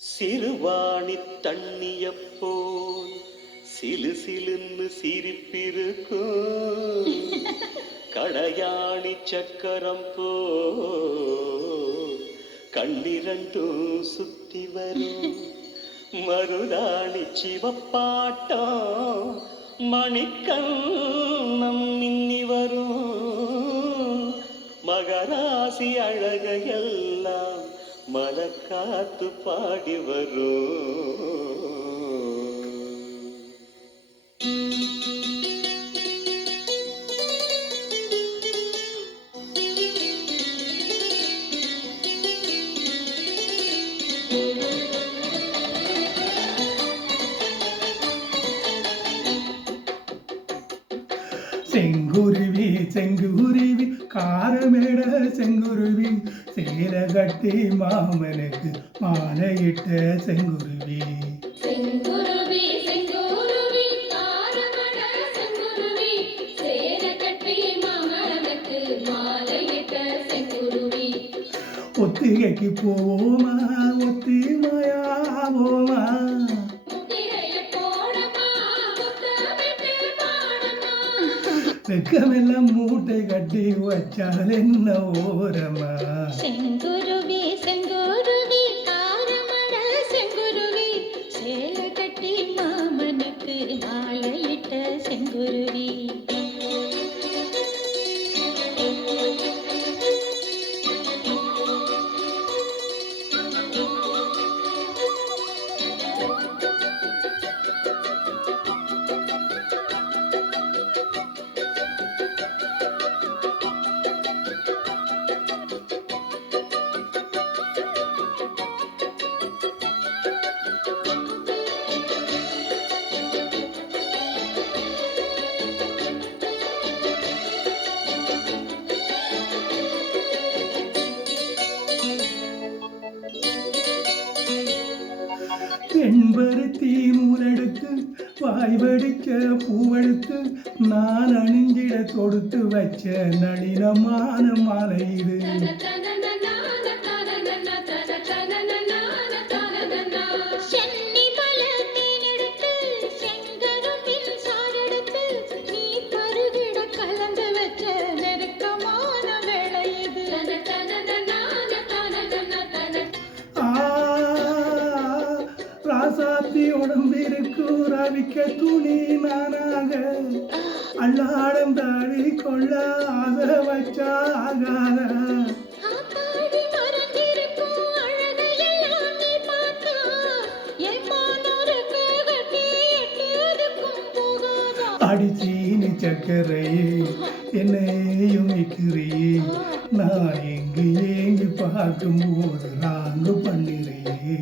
சிறுவாணி தண்ணியப்போல் சிலு சிலுன்னு சிரிப்பிருக்கும் கடையாணி சக்கரம் போ கண்ணிரண்டும் சுத்தி வரும் மருதாணி சிவப்பாட்டம் மணிக்கண்ணம் மின்னி வரும் மகராசி அழகையெல்லாம் மலக்காத்து பாடி வரும். செங்குருவி செங்குருவி காரமேட செங்குருவி சேர கட்டி மாமனுக்கு மாலையிட்ட செங்குருவி. செங்குருவி செங்குருவி காரமேட செங்குருவி சேர கட்டி மாமனுக்கு மாலையிட்ட செங்குருவி. ஒத்திகைக்கு போவோமா ஒத்தி மாயாவோமா வெக்கமெல்லாம் மூட்டை கட்டி வச்சால் என்ன ஓரமா. செங்குருவி செங்குருவி காரமட செங்குருவி சேல கட்டி மாமனுக்கு மாலையிட்ட செங்குருவி. பெண்பருத்தி நூலெடுத்து வாய்வடிச்ச பூவெடுத்து நான் அணிஞ்சிட தொடுத்து வச்ச நளினமான மாலை இது. ராசாத்தி உடம்பிற்கு ரவிக்க துணி நானாக அல்லாடம் தாடி கொள்ள ஆசை வச்சா ஆகாத. அடிச்சீனி சக்கரையே என்னையும் நிற்கிறையே நான் எங்கு ஏங்கி பார்க்கும்போது நாங்கு பண்ணிறையே.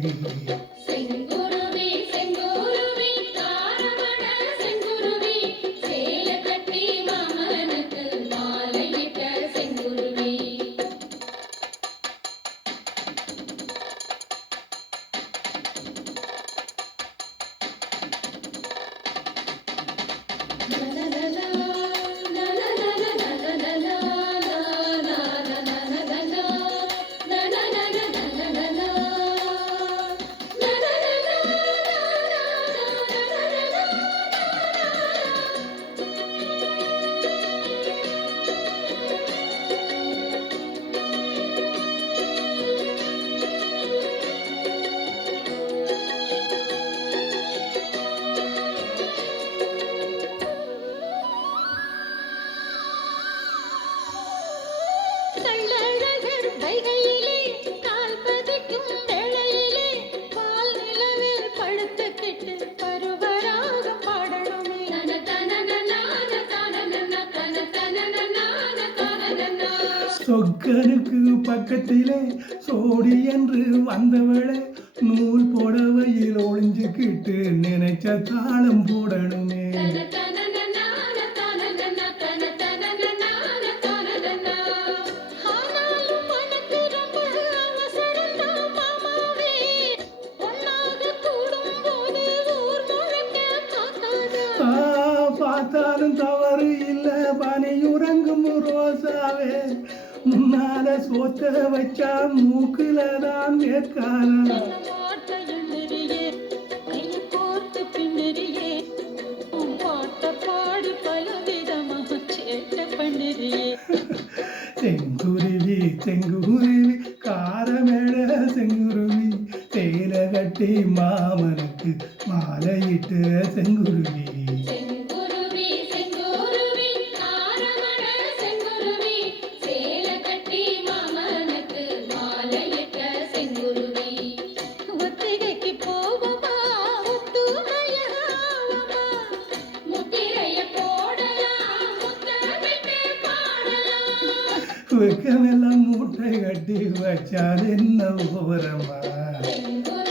சொக்கனுக்கு பக்கத்திலே சோடி என்று வந்தவளை நூல் புடவையில் ஒளிஞ்சுக்கிட்டு நினைச்ச தாளம் போடணுமே. பார்த்தாலும் தவறு இல்லை பனியுறங்கும் ரோசாவே முன்னால சோத்த வச்சா மூக்குல தான் வேர்க்கால. செங்குருவி காரமேட செங்குருவி சேலை கட்டி மாமனுக்கு மாலையிட்ட செங்குருவி செங்குருவி செங்குருவி காரமட செங்குருவி சேலை கட்டி மாமனுக்கு மாலையிட்ட செங்குருவி ஒத்திகைக்கு போவோமா ஒத்துமையாவோமா முத்திரைய போடலாம் முத்தமிட்டு பாடலாம் வெக்கமெல்லாம் மூட்டை கட்டி வச்சால் என்ன ஓரமா செங்குருவி